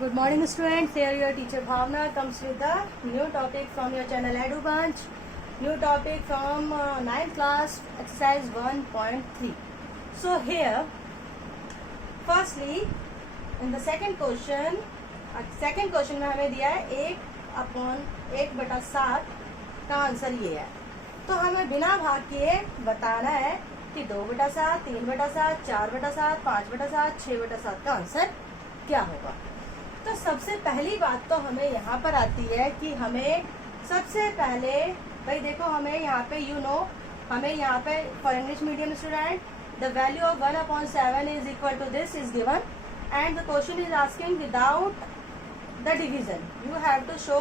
Good morning students, here your teacher Bhavna comes with the new topic from your channel Edu Bunch. New topic from 9th class exercise 1.3. So here, firstly in the second question में हमें दिया है 1/7 का answer ये है। तो हमें बिना भाग किए बताना है कि 2/7, 3/7, 4/7, 5/7, 6/7 का आंसर क्या होगा। तो सबसे पहली बात तो हमें यहाँ पर आती है कि हमें सबसे पहले भाई देखो हमें यहाँ पे हमें यहाँ पे for English medium student the value of 1/7 is equal to this is given and the question is asking without the division you have to show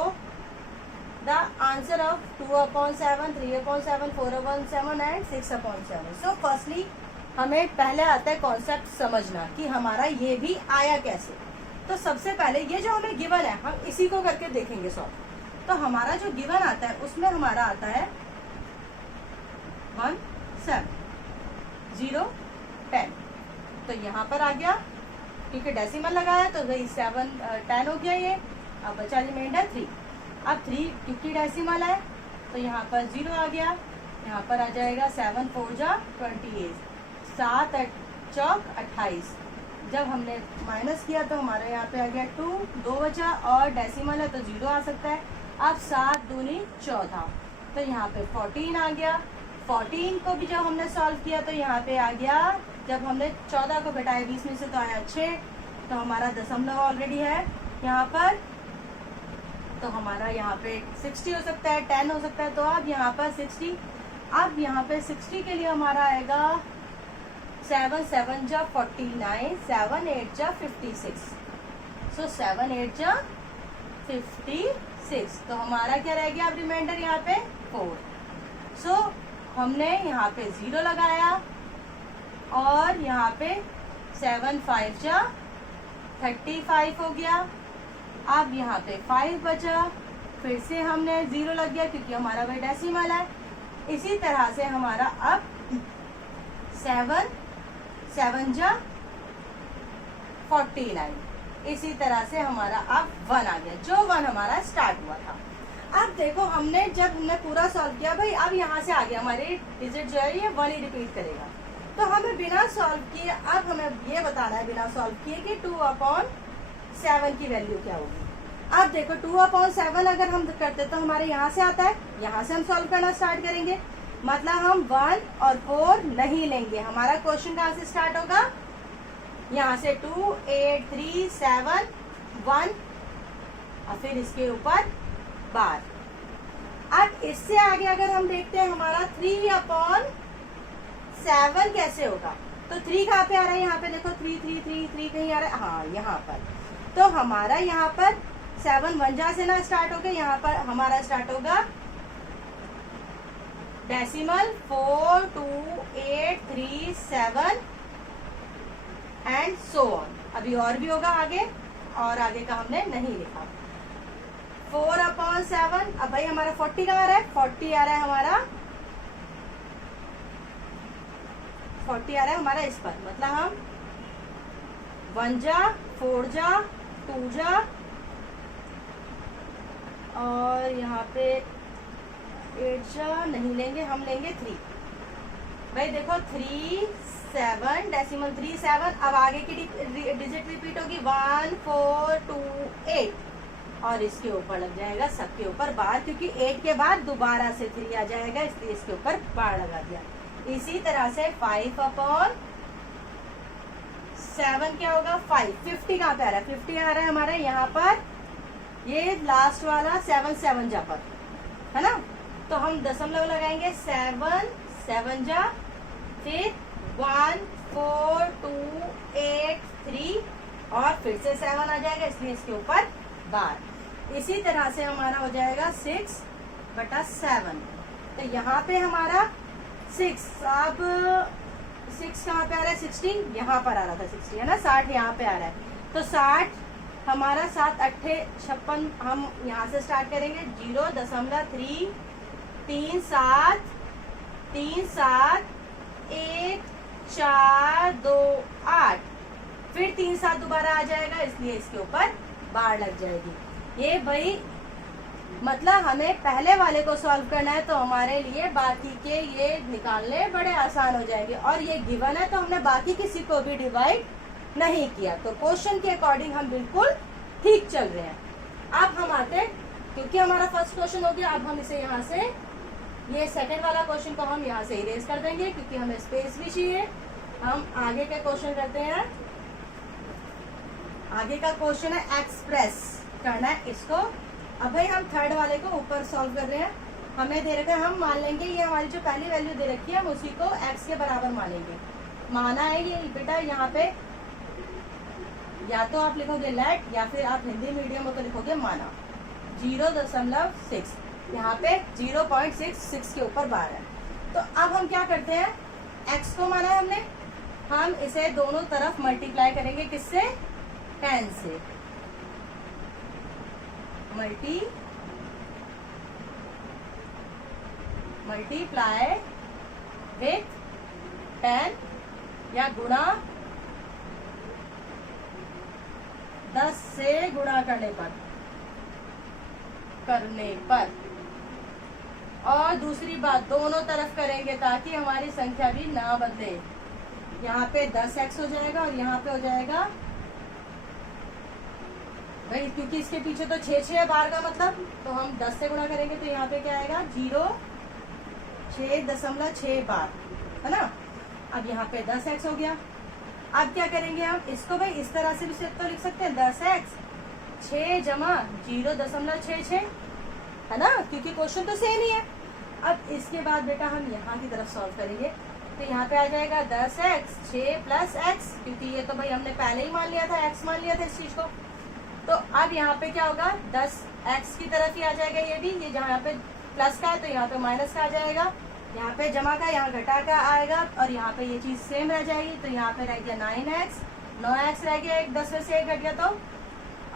the answer of 2/7, 3/7, 4/7 and 6/7। So firstly हमें पहले आता है concept समझना कि हमारा ये भी आया कैसे। तो सबसे पहले ये जो हमें गिवन है हम इसी को करके देखेंगे सॉल्व। तो हमारा जो गिवन आता है उसमें हमारा आता है 1, 7, 0, 10। तो यहाँ पर आ गया क्योंकि डेसिमल लगाया तो वही 7, 10 हो गया ये। अब बचा रिमाइंडर 3। अब 3 क्योंकि डेसिमल है तो यहाँ पर 0 आ गया। यहाँ पर आ जाएगा 7 4 जा 28, 7 चौक 28। जब हमने माइनस किया तो हमारे यहाँ पे आ गया 2 बचा और डेसिमल है तो 0 आ सकता है। अब 7 दूनी 14 तो यहाँ पे 14 आ गया। 14 को भी जब हमने सॉल्व किया तो यहाँ पे आ गया, जब हमने 14 को घटाया 20 में से तो आया 6। तो हमारा दशमलव ऑलरेडी है यहाँ पर। तो हमारा यहाँ पे 60 हो सकता है, 10 हो सकता है। तो अब यहाँ पर 60, अब यहाँ पे 60 के लिए हमारा आएगा 7 7 जा 49, 7 8 जा 56। सो 7 8 जा 56। तो हमारा क्या रह गया अब रिमाइंडर यहाँ पे 4। सो हमने यहाँ पे 0 लगाया और यहाँ पे 7 5 जा 35 हो गया। अब यहाँ पे 5 बचा, फिर से हमने 0 लग गया क्योंकि हमारा वही डेसिमल है। इसी तरह से हमारा अब 7 जा 49। इसी तरह से हमारा अब 1 आ गया, जो 1 हमारा स्टार्ट हुआ था। अब देखो जब हमने पूरा सॉल्व किया भाई, अब यहाँ से आगे हमारे डिजिट जो है ये 1 ही रिपीट करेगा। तो हमें बिना सॉल्व किए अब हमें ये बताना है बिना सॉल्व किए कि 2/7 की वैल्यू क्या होगी। अब देखो 2/7 अगर हम करते तो हमारे यहाँ से आता है, यहाँ से हम सॉल्व करना स्टार्ट करेंगे। मतलब हम 1 और 4 नहीं लेंगे। हमारा क्वेश्चन कहाँ से स्टार्ट होगा, यहाँ से 2 8 3 7 1 और फिर इसके ऊपर बार। अब इससे आगे अगर हम देखते हैं हमारा 3/7 कैसे होगा। तो 3 कहाँ पे आ रहा है, यहाँ पे देखो 3 3 3 3 कहीं आ रहा है, हाँ यहाँ पर। तो हमारा यहाँ पर 7 1 जा से ना स्टार्ट होगा, यहाँ पर हमारा स्टार्ट होगा डेसिमल 4 2 8 3 7 एंड सो ऑन। अभी और भी होगा आगे, और आगे का हमने नहीं लिखा। 4/7। अब भाई हमारा 40 कहाँ आ रहा है, 40 आ रहा है हमारा, 40 आ रहा है हमारा इस पर। मतलब हम 1 जा 4 जा 2 जा और यहाँ पे 8 जा नहीं लेंगे, हम लेंगे 3। भाई देखो 3 7 डेसिमल 3 7। अब आगे की डिजिट रिपीट होगी 1 4 2 8 और इसके ऊपर लग जाएगा सबके ऊपर बार, क्योंकि 8 के बाद दोबारा से 3 आ जाएगा इसलिए इसके ऊपर बार लगा दिया। इसी तरह से 5/7 क्या होगा 5। 50 कहाँ पे आ रहा है, 50 आ रहा है हमारा यहाँ पर, ये लास्ट वाला 7 7 जा पर है ना। तो हम दशमलव लगाएंगे 7 7 जा, फिर 1 4 2 8 3 और फिर से 7 आ जाएगा इसलिए इसके ऊपर बार। इसी तरह से हमारा हो जाएगा 6/7। तो यहाँ पे हमारा 6, अब 6 कहाँ पे आ रहा है, 60 यहाँ पर आ रहा था 60 है ना, 60 यहाँ पे आ रहा है। तो 60 हमारा 7 8 56 हम यहाँ से स्टार्ट करेंगे 0.3 3 7 3 7 1 4 2 8, फिर 3 7 दोबारा आ जाएगा इसलिए इसके ऊपर बार लग जाएगी। ये भाई मतलब हमें पहले वाले को सॉल्व करना है तो हमारे लिए बाकी के ये निकालने बड़े आसान हो जाएंगे। और ये गिवन है तो हमने बाकी किसी को भी डिवाइड नहीं किया, तो क्वेश्चन के अकॉर्डिंग हम बिल्कुल ठीक चल रहे हैं। अब हम आते, क्योंकि हमारा फर्स्ट क्वेश्चन हो गया, अब हम इसे यहाँ से, ये सेकंड वाला क्वेश्चन को हम यहाँ से इरेज कर देंगे क्योंकि हमें स्पेस भी चाहिए। हम आगे के क्वेश्चन करते हैं। आगे का क्वेश्चन है एक्सप्रेस करना है इसको। अब भाई हम थर्ड वाले को ऊपर सॉल्व कर रहे हैं। हमें दे रखा है, हम मान लेंगे ये हमारी जो पहली वैल्यू दे रखी है हम उसी को x के बराबर मानेंगे। माना है ये बेटा, यहाँ पे या तो आप लिखोगे लेट या फिर आप हिंदी मीडियम हो तो लिखोगे माना 0.6। यहाँ पे 0.66 के ऊपर बार है। तो अब हम क्या करते हैं, x को माना है हमने, हम इसे दोनों तरफ मल्टीप्लाई करेंगे किससे, 10 से। मल्टीप्लाई विथ 10 या गुणा 10 से गुणा करने पर। और दूसरी बात, दोनों तरफ करेंगे ताकि हमारी संख्या भी ना बदले। यहाँ पे 10x हो जाएगा और यहाँ पे हो जाएगा भाई, क्योंकि इसके पीछे तो 6 है बार का मतलब, तो हम 10 से गुणा करेंगे तो यहाँ पे क्या आएगा 6.6 बार, है ना। अब यहाँ पे 10x हो गया। अब क्या करेंगे हम इसको, भाई इस तरह से भी तो लिख सकते हैं 10x 6 जमा 0.66, है ना, क्योंकि क्वेश्चन तो सेम ही है। अब इसके बाद बेटा हम यहाँ की तरफ सॉल्व करेंगे तो यहाँ पे आ जाएगा 10x 6 प्लस x, क्योंकि ये तो भाई हमने पहले ही मान लिया था, x मान लिया था इस चीज को। तो अब यहाँ पे क्या होगा, 10x की तरफ ही आ जाएगा ये भी, ये जहाँ पे प्लस का है तो यहाँ पे माइनस का आ जाएगा, यहाँ पे जमा का, यहाँ घटा का आएगा और यहाँ पे ये चीज सेम रह जाएगी। तो यहाँ पे रह गया 9x रह गया, एक 10 में से एक घट गया तो,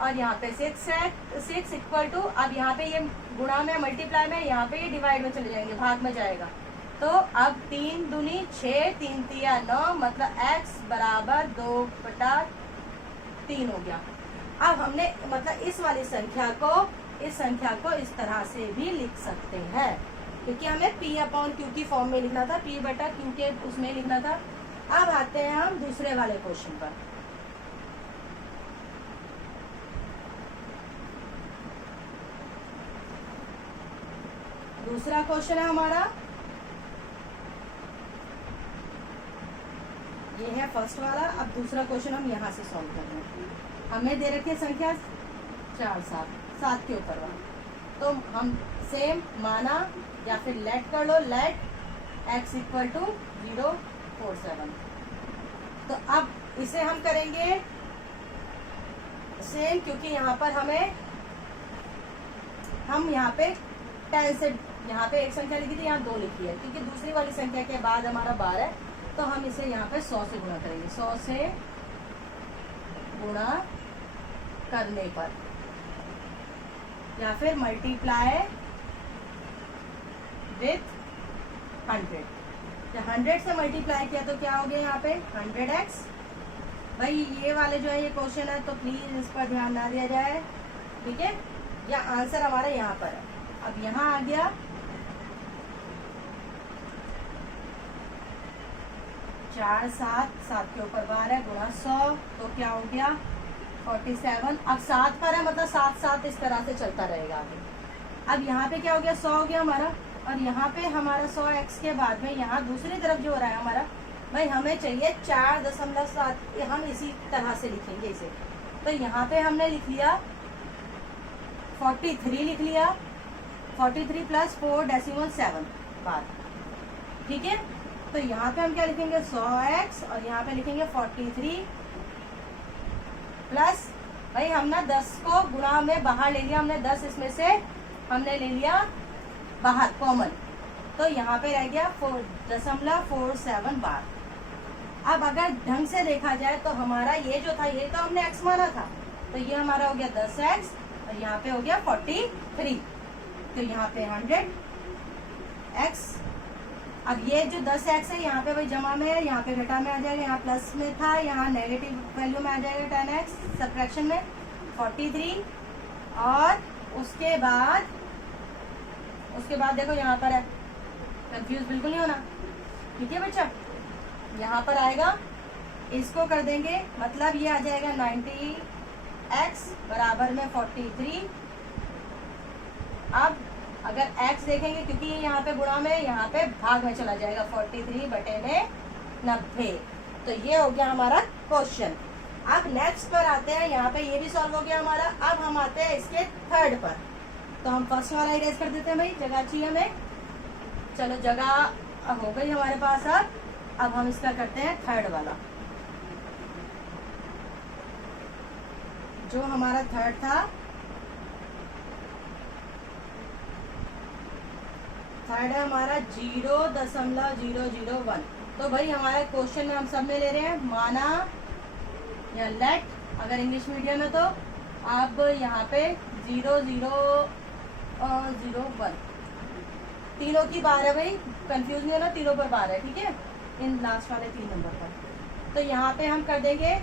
और यहाँ पे 6 इक्वल टू, अब यहाँ पे ये गुणा में मल्टीप्लाई में, यहाँ पे ये डिवाइड में चले जाएंगे, भाग में जाएगा। तो अब 3 दूनी 6, 3 तिया 9, मतलब x बराबर 2/3 हो गया। अब हमने मतलब इस वाली संख्या को इस तरह से भी लिख सकते हैं, क्योंकि हमें p/q की फॉर्म में लिखना था, p/q के उसमें लिखना था। अब आते हैं हम दूसरे वाले क्वेश्चन पर। दूसरा क्वेश्चन है हमारा, ये है फर्स्ट वाला। अब दूसरा क्वेश्चन हम यहाँ से सॉल्व कर रहे हैं। हमें दे रखी है संख्या 4 7 के ऊपर वाला, तो हम सेम माना या फिर लेट कर लो, लेट x इक्वल टू 0.47। तो अब इसे हम करेंगे सेम, क्योंकि यहाँ पर हम यहाँ पे 10 से, यहाँ पे एक संख्या लिखी थी, यहाँ 2 लिखी है, क्योंकि दूसरी वाली संख्या के बाद हमारा 12 है, तो हम इसे यहाँ पे 100 से गुणा करेंगे। 100 से गुणा करने पर या फिर मल्टीप्लाई विथ 100। जब 100 से मल्टीप्लाई किया तो क्या हो गया यहाँ पे 100x। भाई ये वाले जो है ये क्वेश्चन है तो प्लीज इस पर ध्यान ना दिया जाए, ठीक है। या आंसर हमारा यहाँ पर है। अब यहाँ आ गया 4 7 के ऊपर 12 गुणा 100, तो क्या हो गया 47। अब 7 पर है, मतलब 7 7 इस तरह से चलता रहेगा आगे। अब यहाँ पे क्या हो गया 100 हो गया हमारा, और यहाँ पे हमारा 100x के बाद में यहाँ दूसरी तरफ जो हो रहा है हमारा, भाई हमें चाहिए 4.7, हम इसी तरह से लिखेंगे इसे। तो यहाँ पे हमने लिख लिया 43 लिख लिया, 43 प्लस 4.7 बार, ठीक है। तो यहाँ पे हम क्या लिखेंगे 100x और यहाँ पे लिखेंगे 43 प्लस, भाई हमने 10 को गुणा में बाहर ले लिया, हमने 10 इसमें से हमने ले लिया बाहर कॉमन, तो यहाँ पे रह गया 4.47 बार। अब अगर ढंग से देखा जाए तो हमारा ये जो था ये तो हमने x माना था, तो ये हमारा हो गया 10x और यहाँ पे हो गया 43, तो यहाँ पे 100x। अब ये जो 10x है यहाँ पे भाई जमा में है, यहाँ पे घटा में आ जाएगा, यहाँ प्लस में था, यहाँ नेगेटिव वैल्यू में आ जाएगा 10x, सब्ट्रैक्शन में 43 और उसके बाद देखो यहाँ पर है, कंफ्यूज बिल्कुल नहीं होना, ठीक है बच्चा। यहाँ पर आएगा, इसको कर देंगे, मतलब ये आ जाएगा 90x बराबर में 43। अब अगर x देखेंगे, क्योंकि ये यहाँ पे गुणा में, यहाँ पे भाग में चला जाएगा, 43 बटे में 90। तो ये हो गया हमारा क्वेश्चन। अब नेक्स्ट पर आते हैं, यहाँ पे ये भी सॉल्व हो गया हमारा। अब हम आते हैं इसके थर्ड पर। तो हम फर्स्ट वाला इरेज कर देते हैं भाई, जगह चाहिए हमें। चलो जगह हो गई हमारे पास। अब हम इसका करते हैं थर्ड वाला। जो हमारा थर्ड था, थर्ड है हमारा 0.001। तो भाई हमारे क्वेश्चन में हम सब में ले रहे हैं माना या लेट, अगर इंग्लिश मीडियम है तो। अब यहाँ पे 0.001 तीनों की बार है भाई, कंफ्यूज नहीं होना, तीनों पर बार है, ठीक है, इन लास्ट वाले 3 नंबर पर। तो यहाँ पे हम कर देंगे,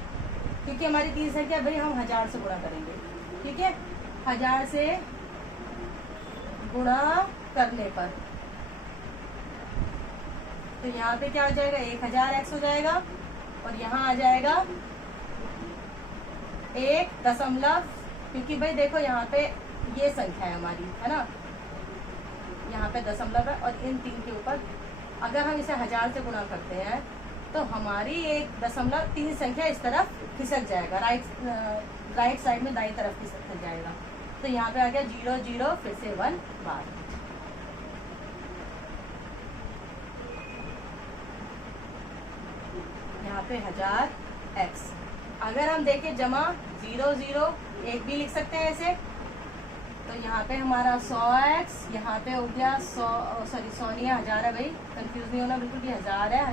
क्योंकि हमारी 3 संख्या भाई हम 1000 से गुणा करेंगे, ठीक है। 1000 से गुणा करने पर तो यहाँ पे क्या हो जाएगा, 1000x हो जाएगा, और यहाँ आ जाएगा 1 दशमलव, क्योंकि भाई देखो यहाँ पे ये संख्या है हमारी, है ना, यहाँ पे दशमलव है, और इन 3 के ऊपर अगर हम इसे 1000 से गुणा करते हैं तो हमारी 1.3 संख्या इस तरफ खिसक जाएगा, राइट साइड में दाईं तरफ खिसक जाएगा। तो यहाँ पे आ गया 00 फिर से 1 बार। यहाँ पे 1000x। अगर हम देखें जमा 00 एक भी लिख सकते हैं ऐसे, तो यहाँ पे हमारा 100x, यहाँ पे हो गया 100 नहीं है, 1000 है भाई, कंफ्यूज नहीं होना बिल्कुल, कि 1000 है,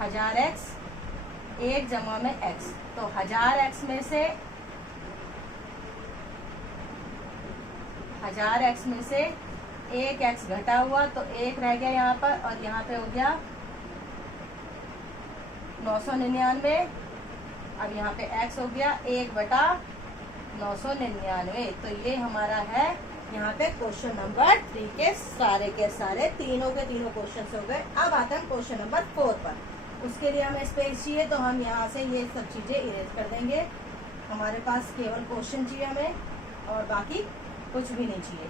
1000x 1 जमा में x। तो 1000x में से 1 x घटा हुआ, तो 1 रह गया यहाँ पर, और यहाँ पे हो गया 999। अब यहाँ पे x हो गया 1/999। तो ये हमारा है यहाँ पे क्वेश्चन नंबर 3 के सारे तीनों क्वेश्चन हो गए। अब आता है क्वेश्चन नंबर 4 पर। उसके लिए हमें स्पेस चाहिए, तो हम यहाँ से ये सब चीजें इरेज कर देंगे। हमारे पास केवल क्वेश्चन चाहिए हमें, और बाकी कुछ भी नहीं चाहिए।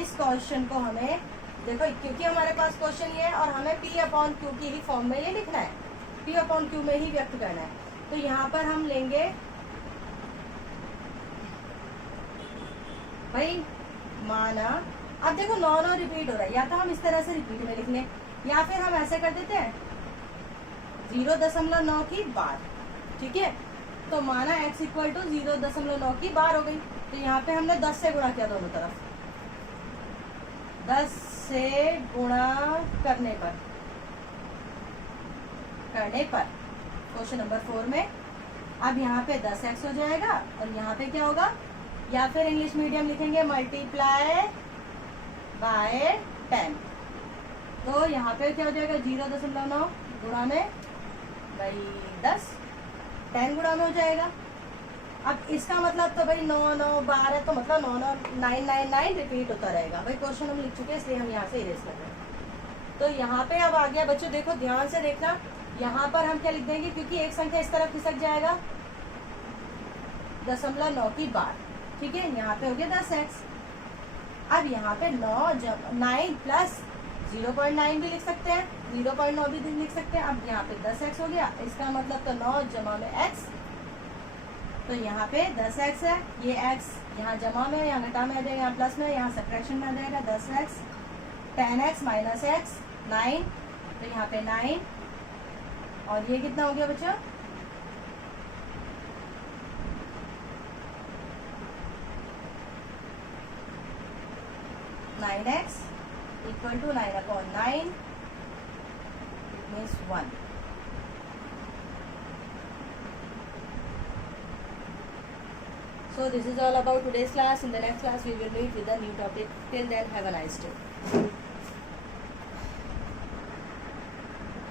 इस क्वेश्चन को हमें देखो, क्योंकि हमारे पास क्वेश्चन ये है और हमें P/Q की ही फॉर्म में ये लिखना है, P/Q में ही व्यक्त करना है। तो यहाँ पर हम लेंगे भाई माना, अब देखो 9 रिपीट हो रहा है, या तो हम इस तरह से रिपीट में लिख लें, या फिर हम ऐसे कर देते हैं 0.9 की बार, ठीक है। तो माना x इक्वल टू 0.9 की बार हो गई। तो यहाँ पे हमने 10 से गुणा किया, दोनों तरफ 10 से गुणा करने पर क्वेश्चन नंबर 4 में अब यहाँ पे 10x हो जाएगा, और यहाँ पे क्या होगा, या फिर इंग्लिश मीडियम लिखेंगे मल्टीप्लाई बाय 10। तो यहाँ पे क्या हो जाएगा, 0.9 गुणा में भाई 10, 10 गुणा में हो जाएगा। अब इसका मतलब तो भाई 9 9 12 है, तो मतलब 9 9 9 रिपीट होता रहेगा। भाई क्वेश्चन हम लिख चुके हैं, इसलिए हम यहाँ से इरेज कर रहे हैं। तो यहाँ पे अब आ गया बच्चों, देखो ध्यान से देखना, यहाँ पर हम क्या लिख देंगे, क्योंकि एक संख्या इस तरफ खिसक जाएगा 0.9 की बार, ठीक है। यहाँ पे हो गया 10x। अब यहाँ पे 9 प्लस 0.9 भी लिख सकते हैं, 0.9 भी लिख सकते हैं। अब यहाँ पे 10x हो गया, इसका मतलब तो 9 जमा में x, तो यहाँ पे 10x है, ये x यहाँ जमा में, यहाँ घटा में आ जाएगा, यहाँ प्लस में, यहाँ सब्ट्रैक्शन में आ जाएगा 10x, 10x माइनस x 9, तो यहाँ पे 9, और ये कितना हो गया बच्चों, 9x equal to 9/9, it means 1. So this is all about today's class. In the next class we will meet with a new topic. Till then, have a nice day.